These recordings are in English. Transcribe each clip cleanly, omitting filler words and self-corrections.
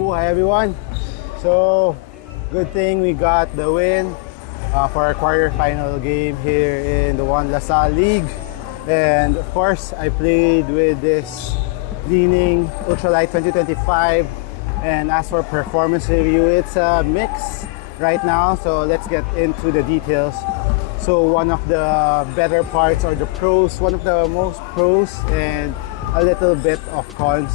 Mabuhay everyone. So good thing we got the win for our quarterfinal game here in the One LaSalle League. And of course, I played with this Leaning Ultralight 2025. And as for performance review, it's a mix right now. So let's get into the details. So one of the better parts or the pros, one of the most pros and a little bit of cons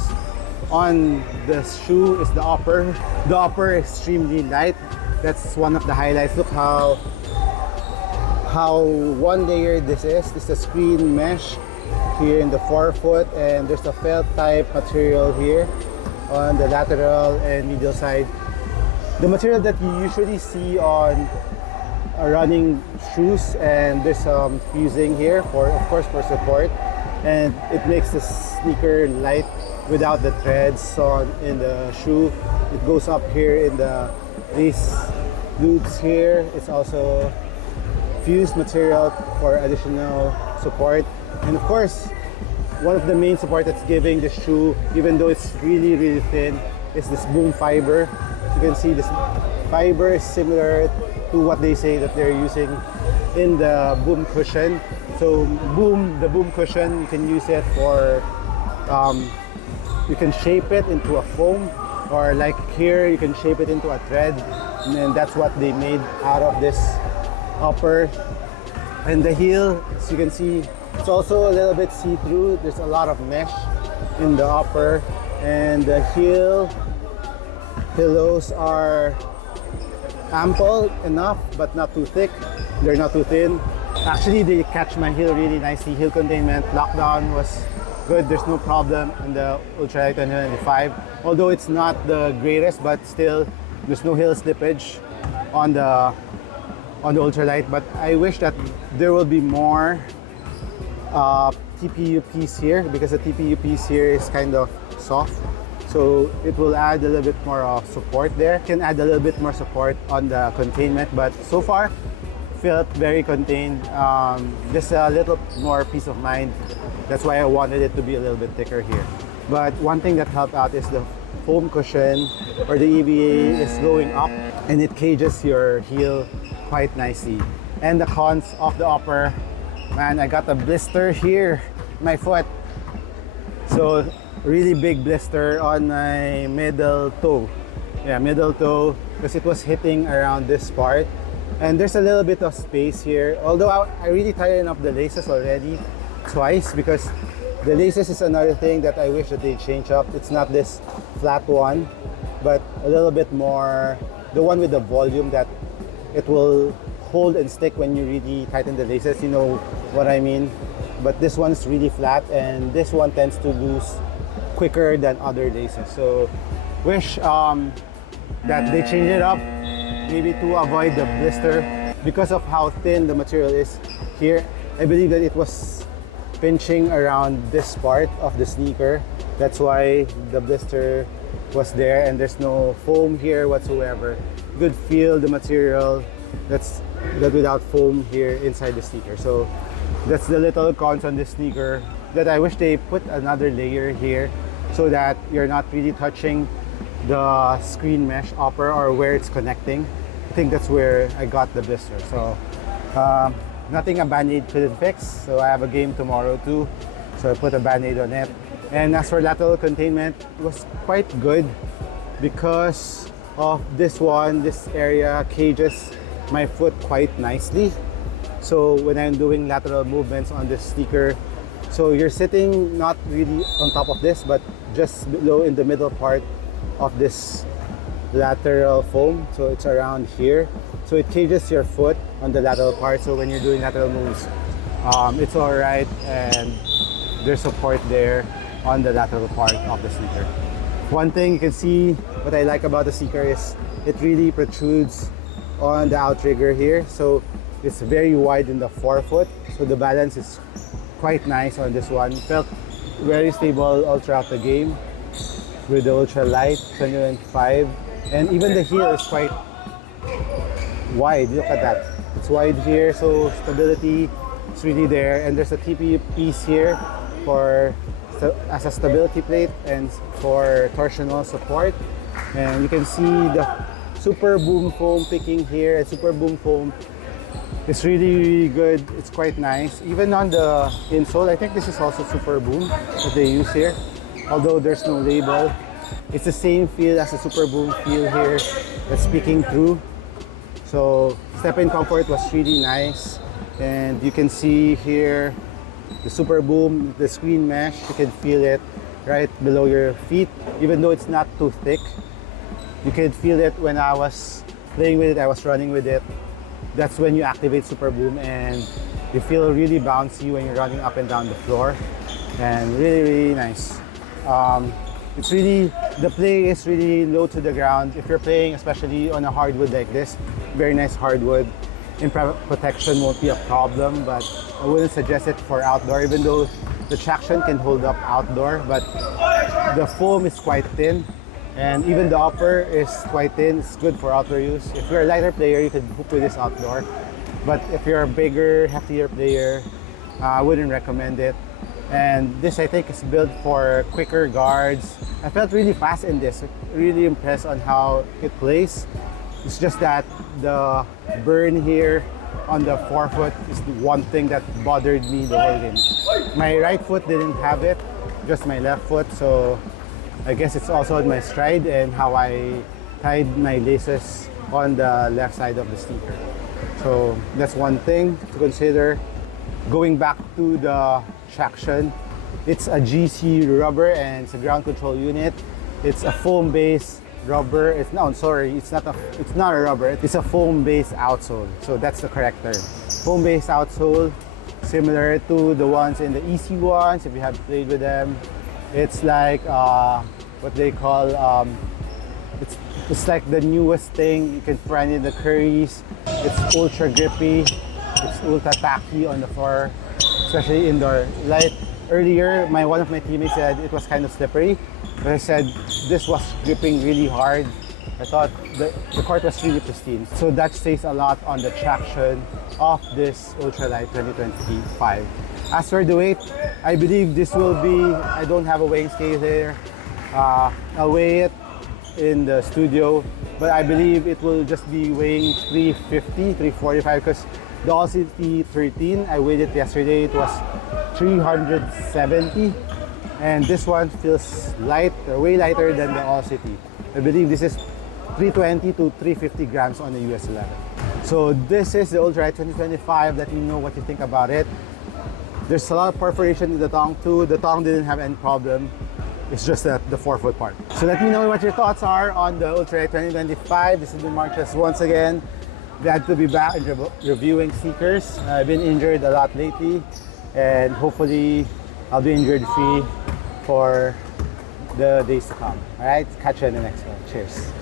on the shoe is the upper. The upper is extremely light. That's one of the highlights. Look how one layer this is. This is a screen mesh here in the forefoot, and there's a felt type material here on the lateral and medial side. The material that you usually see on running shoes, and there's some fusing here for, of course, for support, and it makes the sneaker light without the threads on in the shoe. It goes up here in these loops here. It's also fused material for additional support, and of course, one of the main support that's giving the shoe, even though it's really thin, is this boom fiber. You can see this fiber is similar to what they say that they're using in the boom cushion. So the boom cushion, you can use it for, you can shape it into a foam, or like here, you can shape it into a thread, and then that's what they made out of this upper. And the heel, as you can see, it's also a little bit see-through. There's a lot of mesh in the upper, and the heel pillows are ample enough but not too thick. They're not too thin. Actually, they catch my heel really nicely. Heel containment, lockdown was good. There's no problem on the Ultralight 2025. Although it's not the greatest, but still there's no heel slippage on the Ultralight. But I wish that there will be more TPU piece here, because the TPU piece here is kind of soft. So it will add a little bit more support there. Can add a little bit more support on the containment, but so far felt very contained. Just a little more peace of mind. That's why I wanted it to be a little bit thicker here. But one thing that helped out is the foam cushion, or the EVA, is going up, and it cages your heel quite nicely. And the cons of the upper, man, I got a blister here in my foot. So really big blister on my middle toe. Yeah, middle toe, because it was hitting around this part. And there's a little bit of space here. Although I really tightened up the laces already twice, because the laces is another thing that I wish that they change up. It's not this flat one, but a little bit more, the one with the volume that it will hold and stick when you really tighten the laces, you know what I mean. But this one's really flat, and this one tends to loose quicker than other laces. So wish that they change it up, maybe to avoid the blister. Because of how thin the material is here, I believe that it was pinching around this part of the sneaker. That's why the blister was there, and there's no foam here whatsoever. Good feel, the material that's without foam here inside the sneaker. So that's the little cons on this sneaker, that I wish they put another layer here so that you're not really touching the screen mesh upper or where it's connecting. I think that's where I got the blister. So nothing a Band-Aid couldn't fix. So I have a game tomorrow too, so I put a Band-Aid on it. And as for lateral containment, it was quite good because of this one. This area cages my foot quite nicely. So when I'm doing lateral movements on this sneaker, so you're sitting not really on top of this, but just below in the middle part of this lateral foam. So it's around here. So it cages your foot on the lateral part. So when you're doing lateral moves, it's all right, and there's support there on the lateral part of the sneaker. One thing you can see, what I like about the sneaker is it really protrudes on the outrigger here. So it's very wide in the forefoot. So the balance is quite nice on this one. Felt very stable all throughout the game with the Ultralight 2025. And even the heel is quite wide. Look at that. It's wide here, so stability is really there. And there's a TPU piece here for as a stability plate and for torsional support. And you can see the Super Boom foam picking here. And Super Boom foam is really, really good. It's quite nice. Even on the insole, I think this is also Super Boom that they use here. Although there's no label, it's the same feel as the Super Boom feel here that's peeking through. So step-in comfort was really nice. And you can see here the Super Boom, the screen mesh, you can feel it right below your feet. Even though it's not too thick, you can feel it when I was playing with it, I was running with it. That's when you activate Super Boom and you feel really bouncy when you're running up and down the floor. And really, really nice. It's really, the play is really low to the ground. If you're playing, especially on a hardwood like this, very nice hardwood, impact protection won't be a problem, but I wouldn't suggest it for outdoor, even though the traction can hold up outdoor, but the foam is quite thin, and even the upper is quite thin. It's good for outdoor use. If you're a lighter player, you can hoop with this outdoor, but if you're a bigger, heftier player, I wouldn't recommend it. And this, I think, is built for quicker guards. I felt really fast in this, really impressed on how it plays. It's just that the burn here on the forefoot is the one thing that bothered me the whole game. My right foot didn't have it, just my left foot, so I guess it's also on my stride and how I tied my laces on the left side of the sneaker. So that's one thing to consider. Going back to the traction, it's a GC rubber and it's a ground control unit. It's a foam-based rubber. It's not a rubber. It's a foam-based outsole. So that's the correct term. Foam-based outsole, similar to the ones in the EC ones. If you have played with them, it's like what they call it's like the newest thing. You can find in the Currys. It's ultra grippy. It's ultra tacky on the floor, especially indoor. Like earlier, one of my teammates said it was kind of slippery, but I said this was gripping really hard. I thought the court was really pristine. So that says a lot on the traction of this Ultralight 2025. As for the weight, I believe this will be, I don't have a weighing scale here. I'll weigh it in the studio, but I believe it will just be weighing 350, 345, because the All-City 13, I weighed it yesterday, it was 370, and this one feels light, way lighter than the All-City. I believe this is 320 to 350 grams on the US 11. So this is the Ultralight 2025. Let me know what you think about it. There's a lot of perforation in the tongue too. The tongue didn't have any problem. It's just the forefoot part. So let me know what your thoughts are on the Ultralight 2025. This is the MARKCHES once again. Glad to be back and reviewing sneakers. I've been injured a lot lately, and hopefully I'll be injured free for the days to come. All right, catch you in the next one. Cheers.